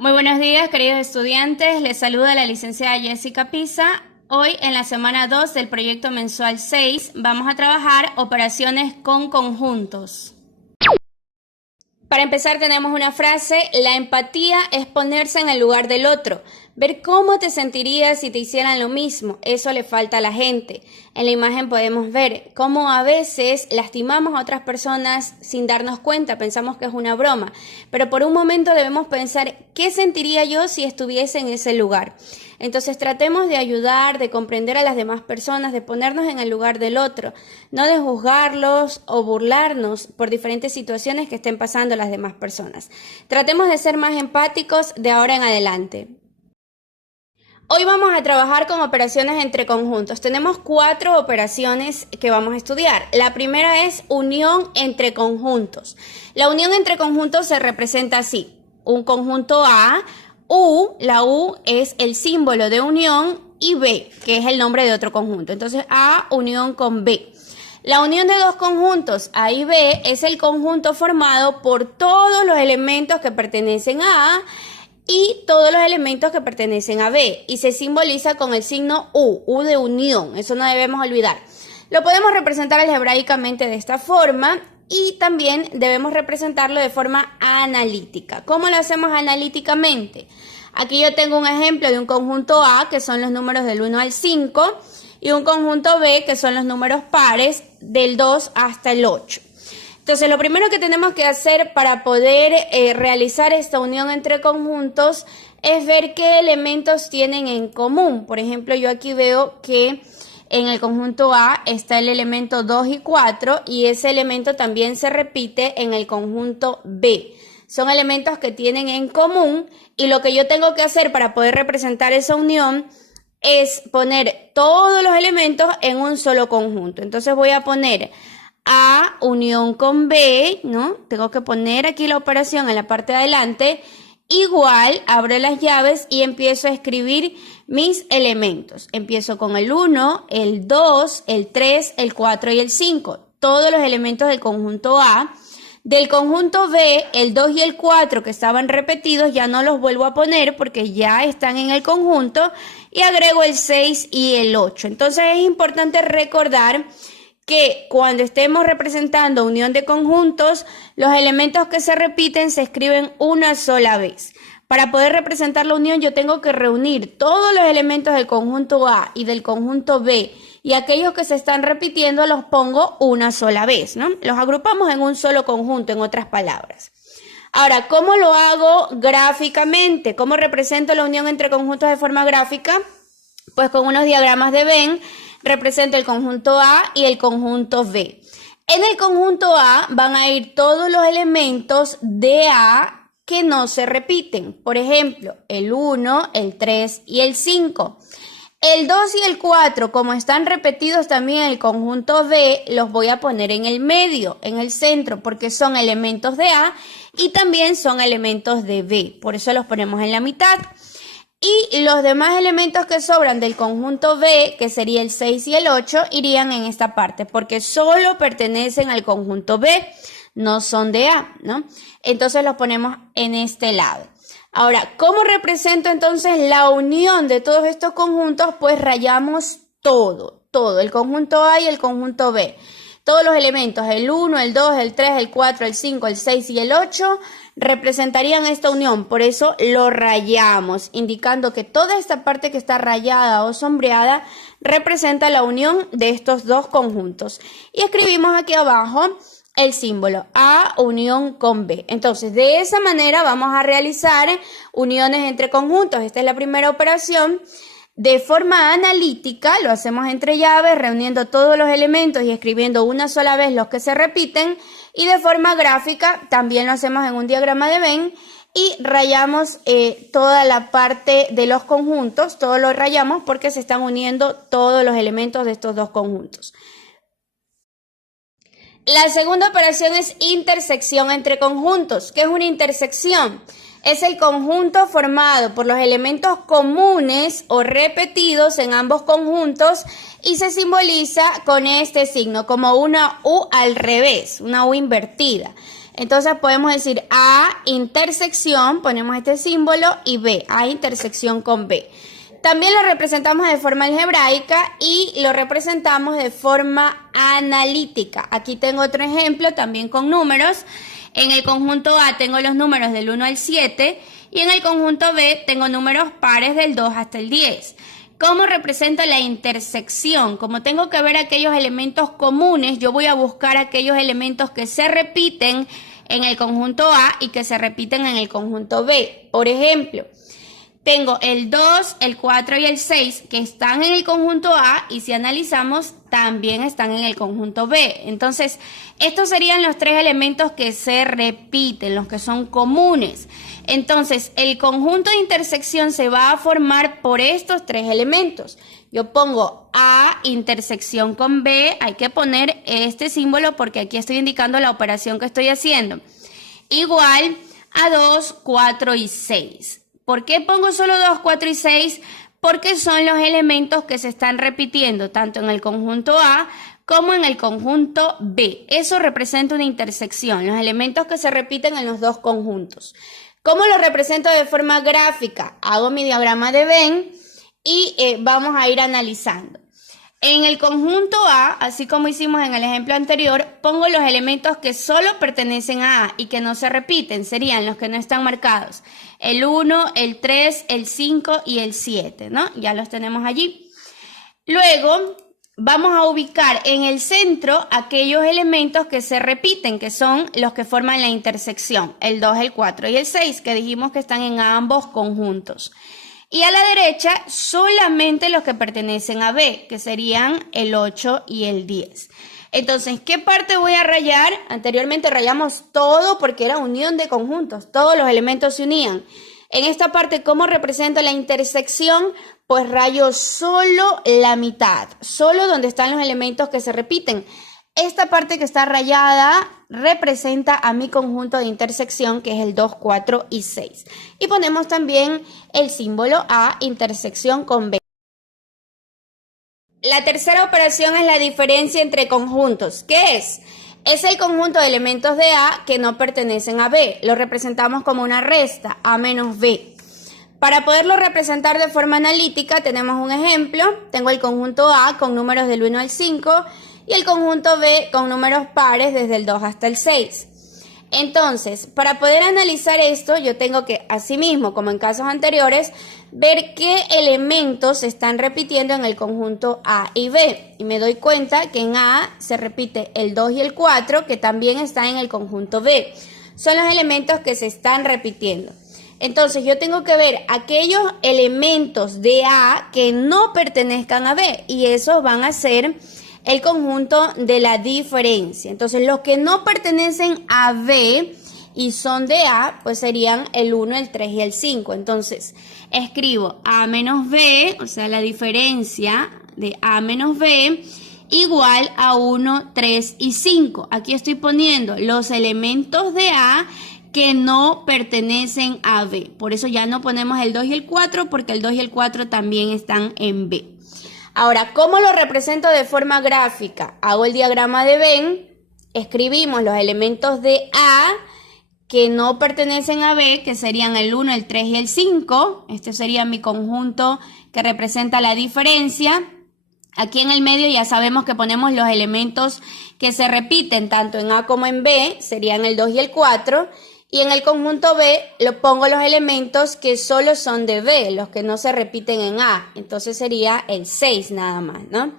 Muy buenos días, queridos estudiantes. Les saluda la licenciada Jessica Pisa. Hoy, en la semana 2 del proyecto mensual 6, vamos a trabajar operaciones con conjuntos. Para empezar, tenemos una frase: la empatía es ponerse en el lugar del otro, ver cómo te sentirías si te hicieran lo mismo. Eso le falta a la gente. En la imagen podemos ver cómo a veces lastimamos a otras personas sin darnos cuenta, pensamos que es una broma, pero por un momento debemos pensar: ¿qué sentiría yo si estuviese en ese lugar? Entonces tratemos de ayudar, de comprender a las demás personas, de ponernos en el lugar del otro, no de juzgarlos o burlarnos por diferentes situaciones que estén pasando las demás personas. Tratemos de ser más empáticos de ahora en adelante. Hoy vamos a trabajar con operaciones entre conjuntos. Tenemos 4 operaciones que vamos a estudiar. La primera es unión entre conjuntos. La unión entre conjuntos se representa así: un conjunto A, U, la U es el símbolo de unión, y B, que es el nombre de otro conjunto. Entonces, A unión con B. La unión de dos conjuntos, A y B, es el conjunto formado por todos los elementos que pertenecen a A y todos los elementos que pertenecen a B, y se simboliza con el signo U de unión. Eso no debemos olvidar. Lo podemos representar algebraicamente de esta forma, y también debemos representarlo de forma analítica. ¿Cómo lo hacemos analíticamente? Aquí yo tengo un ejemplo de un conjunto A, que son los números del 1 al 5, y un conjunto B, que son los números pares del 2 hasta el 8. Entonces, lo primero que tenemos que hacer para poder realizar esta unión entre conjuntos es ver qué elementos tienen en común. Por ejemplo, yo aquí veo que en el conjunto A está el elemento 2 y 4, y ese elemento también se repite en el conjunto B. Son elementos que tienen en común, y lo que yo tengo que hacer para poder representar esa unión es poner todos los elementos en un solo conjunto. Entonces voy a poner A unión con B, ¿no? Tengo que poner aquí la operación en la parte de adelante. Igual, abro las llaves y empiezo a escribir mis elementos. Empiezo con el 1, el 2, el 3, el 4 y el 5. Todos los elementos del conjunto A. Del conjunto B, el 2 y el 4 que estaban repetidos ya no los vuelvo a poner porque ya están en el conjunto, y agrego el 6 y el 8. Entonces es importante recordar que cuando estemos representando unión de conjuntos, los elementos que se repiten se escriben una sola vez. Para poder representar la unión, yo tengo que reunir todos los elementos del conjunto A y del conjunto B, y aquellos que se están repitiendo los pongo una sola vez, ¿no? Los agrupamos en un solo conjunto, en otras palabras. Ahora, ¿cómo lo hago gráficamente? ¿Cómo represento la unión entre conjuntos de forma gráfica? Pues con unos diagramas de Venn represento el conjunto A y el conjunto B. En el conjunto A van a ir todos los elementos de A que no se repiten. Por ejemplo, el 1, el 3 y el 5. El 2 y el 4, como están repetidos también en el conjunto B, los voy a poner en el medio, en el centro, porque son elementos de A y también son elementos de B. Por eso los ponemos en la mitad. Y los demás elementos que sobran del conjunto B, que sería el 6 y el 8, irían en esta parte, porque solo pertenecen al conjunto B, no son de A, ¿no? Entonces los ponemos en este lado. Ahora, ¿cómo represento entonces la unión de todos estos conjuntos? Pues rayamos todo, el conjunto A y el conjunto B. Todos los elementos, el 1, el 2, el 3, el 4, el 5, el 6 y el 8, representarían esta unión. Por eso lo rayamos, indicando que toda esta parte que está rayada o sombreada representa la unión de estos dos conjuntos. Y escribimos aquí abajo el símbolo A unión con B. Entonces, de esa manera vamos a realizar uniones entre conjuntos. Esta es la primera operación. De forma analítica, lo hacemos entre llaves, reuniendo todos los elementos y escribiendo una sola vez los que se repiten. Y de forma gráfica, también lo hacemos en un diagrama de Venn y rayamos toda la parte de los conjuntos. Todo lo rayamos porque se están uniendo todos los elementos de estos dos conjuntos. La segunda operación es intersección entre conjuntos. ¿Qué es una intersección? Es el conjunto formado por los elementos comunes o repetidos en ambos conjuntos, y se simboliza con este signo, como una U al revés, una U invertida. Entonces podemos decir A intersección, ponemos este símbolo, y B, A intersección con B. También lo representamos de forma algebraica y lo representamos de forma analítica. Aquí tengo otro ejemplo también con números. En el conjunto A tengo los números del 1 al 7 y en el conjunto B tengo números pares del 2 hasta el 10. ¿Cómo represento la intersección? Como tengo que ver aquellos elementos comunes, yo voy a buscar aquellos elementos que se repiten en el conjunto A y que se repiten en el conjunto B. Por ejemplo, tengo el 2, el 4 y el 6 que están en el conjunto A y si analizamos también están en el conjunto B. Entonces, estos serían los tres elementos que se repiten, los que son comunes. Entonces, el conjunto de intersección se va a formar por estos tres elementos. Yo pongo A intersección con B, hay que poner este símbolo porque aquí estoy indicando la operación que estoy haciendo. Igual a 2, 4 y 6. ¿Por qué pongo solo 2, 4 y 6? Porque son los elementos que se están repitiendo tanto en el conjunto A como en el conjunto B. Eso representa una intersección, los elementos que se repiten en los dos conjuntos. ¿Cómo lo represento de forma gráfica? Hago mi diagrama de Venn y vamos a ir analizando. En el conjunto A, así como hicimos en el ejemplo anterior, pongo los elementos que solo pertenecen a A y que no se repiten, serían los que no están marcados. El 1, el 3, el 5 y el 7, ¿no? Ya los tenemos allí. Luego vamos a ubicar en el centro aquellos elementos que se repiten, que son los que forman la intersección, el 2, el 4 y el 6, que dijimos que están en ambos conjuntos. Y a la derecha solamente los que pertenecen a B, que serían el 8 y el 10. Entonces, ¿qué parte voy a rayar? Anteriormente rayamos todo porque era unión de conjuntos, todos los elementos se unían. En esta parte, ¿cómo represento la intersección? Pues rayo solo la mitad, solo donde están los elementos que se repiten. Esta parte que está rayada representa a mi conjunto de intersección, que es el 2, 4 y 6. Y ponemos también el símbolo A intersección con B. La tercera operación es la diferencia entre conjuntos. ¿Qué es? Es el conjunto de elementos de A que no pertenecen a B. Lo representamos como una resta, A menos B. Para poderlo representar de forma analítica tenemos un ejemplo. Tengo el conjunto A con números del 1 al 5 y el conjunto B con números pares desde el 2 hasta el 6. Entonces, para poder analizar esto, yo tengo que, asimismo, como en casos anteriores, ver qué elementos se están repitiendo en el conjunto A y B. Y me doy cuenta que en A se repite el 2 y el 4, que también están en el conjunto B. Son los elementos que se están repitiendo. Entonces, yo tengo que ver aquellos elementos de A que no pertenezcan a B, y esos van a ser el conjunto de la diferencia. Entonces, los que no pertenecen a B y son de A, pues serían el 1, el 3 y el 5. Entonces, escribo A menos B, o sea, la diferencia de A menos B, igual a 1, 3 y 5. Aquí estoy poniendo los elementos de A que no pertenecen a B. Por eso ya no ponemos el 2 y el 4, porque el 2 y el 4 también están en B. Ahora, ¿cómo lo represento de forma gráfica? Hago el diagrama de Venn, escribimos los elementos de A que no pertenecen a B, que serían el 1, el 3 y el 5. Este sería mi conjunto que representa la diferencia. Aquí en el medio ya sabemos que ponemos los elementos que se repiten tanto en A como en B, serían el 2 y el 4. Y en el conjunto B lo pongo los elementos que solo son de B, los que no se repiten en A. Entonces sería el 6 nada más, ¿no?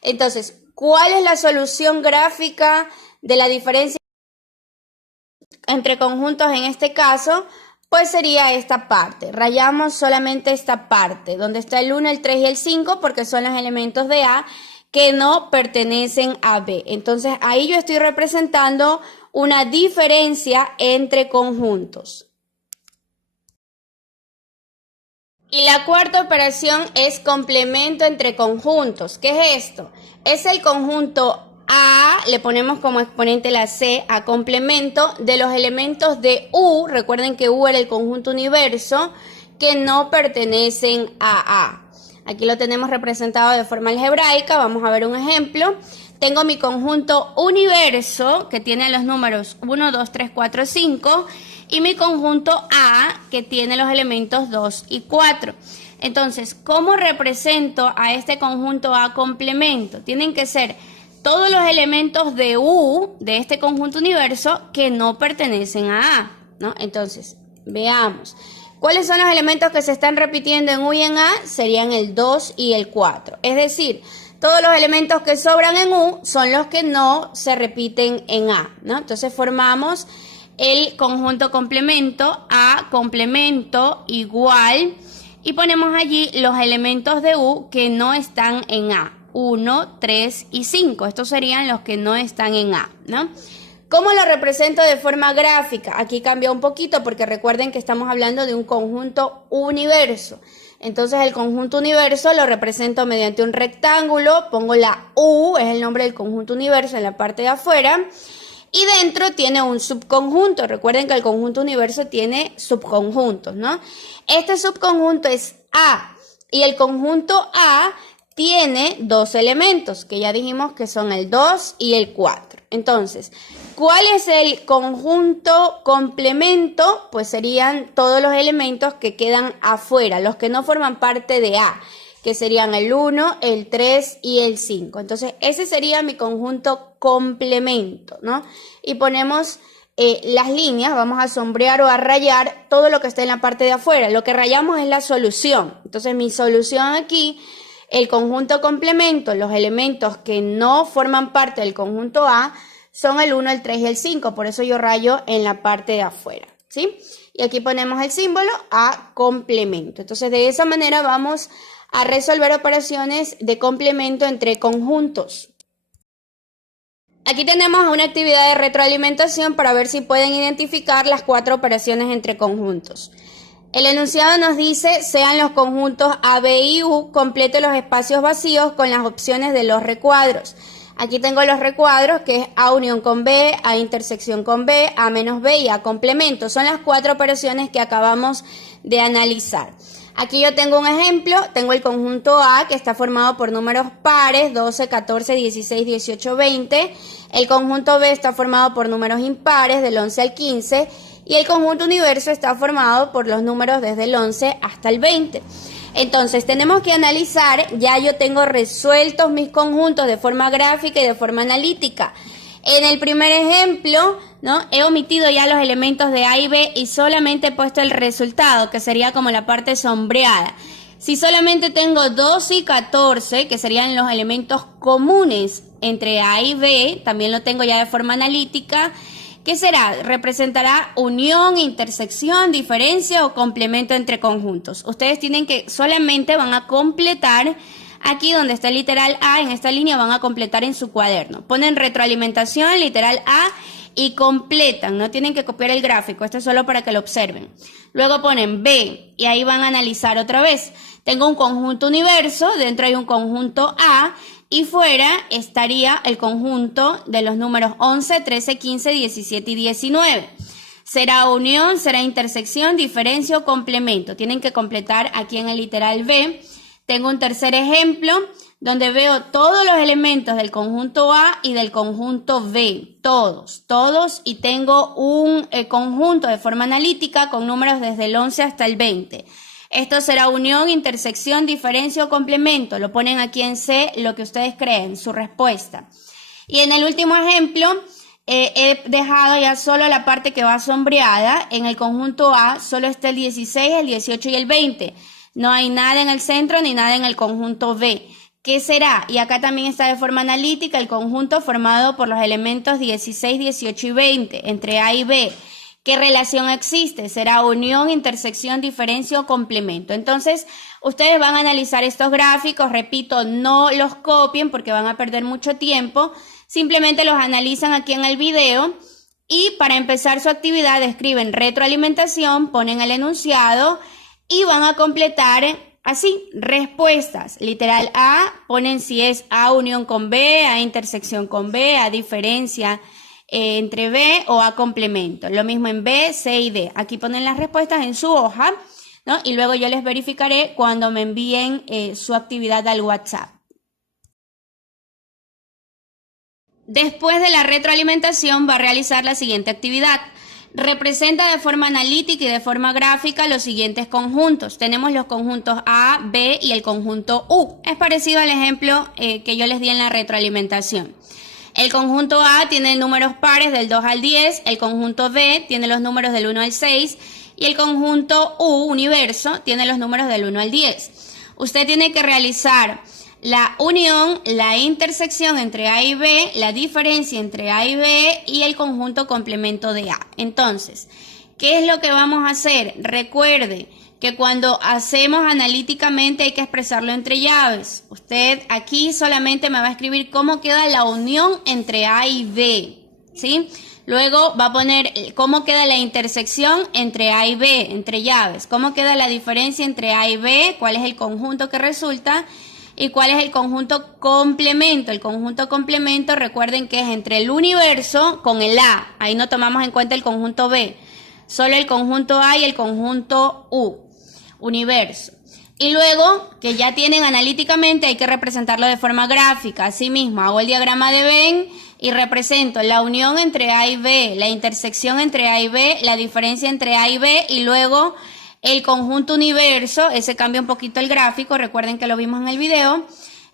Entonces, ¿cuál es la solución gráfica de la diferencia entre conjuntos en este caso? Pues sería esta parte. Rayamos solamente esta parte, donde está el 1, el 3 y el 5, porque son los elementos de A que no pertenecen a B. Entonces, ahí yo estoy representando una diferencia entre conjuntos. Y la cuarta operación es complemento entre conjuntos. ¿Qué es esto? Es el conjunto A, le ponemos como exponente la C, a complemento de los elementos de U. Recuerden que U era el conjunto universo, que no pertenecen a A. Aquí lo tenemos representado de forma algebraica. Vamos a ver un ejemplo. tengo mi conjunto universo, que tiene los números 1, 2, 3, 4, 5, y mi conjunto A, que tiene los elementos 2 y 4. Entonces, ¿cómo represento a este conjunto A complemento? Tienen que ser todos los elementos de U, de este conjunto universo, que no pertenecen a A, ¿no? Entonces, veamos. ¿Cuáles son los elementos que se están repitiendo en U y en A? Serían el 2 y el 4. Es decir, todos los elementos que sobran en U son los que no se repiten en A, ¿no? Entonces formamos el conjunto complemento, A complemento igual, y ponemos allí los elementos de U que no están en A. 1, 3 y 5. Estos serían los que no están en A, ¿no? ¿Cómo lo represento de forma gráfica? Aquí cambia un poquito porque recuerden que estamos hablando de un conjunto universo. Entonces el conjunto universo lo represento mediante un rectángulo, pongo la U, es el nombre del conjunto universo en la parte de afuera, y dentro tiene un subconjunto. Recuerden que el conjunto universo tiene subconjuntos, ¿no? Este subconjunto es A, y el conjunto A tiene dos elementos, que ya dijimos que son el 2 y el 4. Entonces, ¿cuál es el conjunto complemento? Pues serían todos los elementos que quedan afuera, los que no forman parte de A, que serían el 1, el 3 y el 5. Entonces, ese sería mi conjunto complemento, ¿no? Y ponemos las líneas, vamos a sombrear o a rayar todo lo que está en la parte de afuera. Lo que rayamos es la solución. Entonces, mi solución aquí, el conjunto complemento, los elementos que no forman parte del conjunto A, son el 1, el 3 y el 5. Por eso yo rayo en la parte de afuera, ¿sí? Y aquí ponemos el símbolo A complemento. Entonces, de esa manera vamos a resolver operaciones de complemento entre conjuntos. Aquí tenemos una actividad de retroalimentación para ver si pueden identificar las 4 operaciones entre conjuntos. El enunciado nos dice, sean los conjuntos A, B y U, complete los espacios vacíos con las opciones de los recuadros. Aquí tengo los recuadros, que es A unión con B, A intersección con B, A menos B y A complemento. Son las 4 operaciones que acabamos de analizar. Aquí yo tengo un ejemplo, tengo el conjunto A, que está formado por números pares, 12, 14, 16, 18, 20. El conjunto B está formado por números impares, del 11 al 15. Y el conjunto universo está formado por los números desde el 11 hasta el 20. Entonces, tenemos que analizar, ya yo tengo resueltos mis conjuntos de forma gráfica y de forma analítica. En el primer ejemplo, ¿no? He omitido ya los elementos de A y B y solamente he puesto el resultado, que sería como la parte sombreada. Si solamente tengo 12 y 14, que serían los elementos comunes entre A y B, también lo tengo ya de forma analítica. ¿Qué será? Representará unión, intersección, diferencia o complemento entre conjuntos. Ustedes tienen que, solamente van a completar, aquí donde está el literal A, en esta línea van a completar en su cuaderno. Ponen retroalimentación, literal A y completan. No tienen que copiar el gráfico, esto es solo para que lo observen. Luego ponen B y ahí van a analizar otra vez. Tengo un conjunto universo, dentro hay un conjunto A, y fuera estaría el conjunto de los números 11, 13, 15, 17 y 19. Será unión, será intersección, diferencia o complemento. Tienen que completar aquí en el literal B. Tengo un tercer ejemplo donde veo todos los elementos del conjunto A y del conjunto B. Todos. Y tengo un conjunto de forma analítica con números desde el 11 hasta el 20. Esto será unión, intersección, diferencia o complemento. Lo ponen aquí en C, lo que ustedes creen, su respuesta. Y en el último ejemplo, he dejado ya solo la parte que va sombreada. En el conjunto A solo está el 16, el 18 y el 20. No hay nada en el centro ni nada en el conjunto B. ¿Qué será? Y acá también está de forma analítica el conjunto formado por los elementos 16, 18 y 20, entre A y B. ¿Qué relación existe? Será unión, intersección, diferencia o complemento. Entonces, ustedes van a analizar estos gráficos. Repito, no los copien porque van a perder mucho tiempo. Simplemente los analizan aquí en el video. Y para empezar su actividad, escriben retroalimentación, ponen el enunciado y van a completar así, respuestas. Literal A, ponen si es A unión con B, A intersección con B, A diferencia entre B o A complemento. Lo mismo en B, C y D. Aquí ponen las respuestas en su hoja, ¿no? Y luego yo les verificaré cuando me envíen su actividad al WhatsApp. Después de la retroalimentación va a realizar la siguiente actividad. Representa de forma analítica y de forma gráfica los siguientes conjuntos. Tenemos los conjuntos A, B y el conjunto U. Es parecido al ejemplo que yo les di en la retroalimentación. El conjunto A tiene números pares del 2 al 10, el conjunto B tiene los números del 1 al 6 y el conjunto U, universo, tiene los números del 1 al 10. Usted tiene que realizar la unión, la intersección entre A y B, la diferencia entre A y B y el conjunto complemento de A. Entonces, ¿qué es lo que vamos a hacer? Recuerde que cuando hacemos analíticamente hay que expresarlo entre llaves. Usted aquí solamente me va a escribir cómo queda la unión entre A y B, ¿sí? Luego va a poner cómo queda la intersección entre A y B, entre llaves. Cómo queda la diferencia entre A y B, cuál es el conjunto que resulta y cuál es el conjunto complemento. El conjunto complemento, recuerden que es entre el universo con el A. Ahí no tomamos en cuenta el conjunto B. Solo el conjunto A y el conjunto U. Universo. Y luego, que ya tienen analíticamente, hay que representarlo de forma gráfica. Asimismo, hago el diagrama de Venn y represento la unión entre A y B, la intersección entre A y B, la diferencia entre A y B y luego el conjunto universo. Ese cambia un poquito el gráfico, recuerden que lo vimos en el video.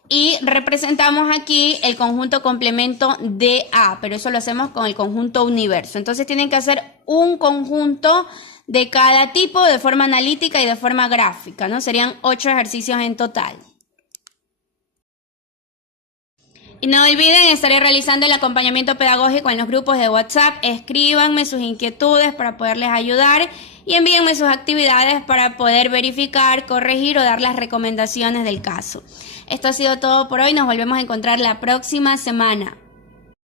Y representamos aquí el conjunto complemento de A, pero eso lo hacemos con el conjunto universo. Entonces tienen que hacer un conjunto de cada tipo de forma analítica y de forma gráfica, ¿no? Serían 8 ejercicios en total. Y no olviden, estaré realizando el acompañamiento pedagógico en los grupos de WhatsApp. Escríbanme sus inquietudes para poderles ayudar y envíenme sus actividades para poder verificar, corregir o dar las recomendaciones del caso. Esto ha sido todo por hoy. Nos volvemos a encontrar la próxima semana.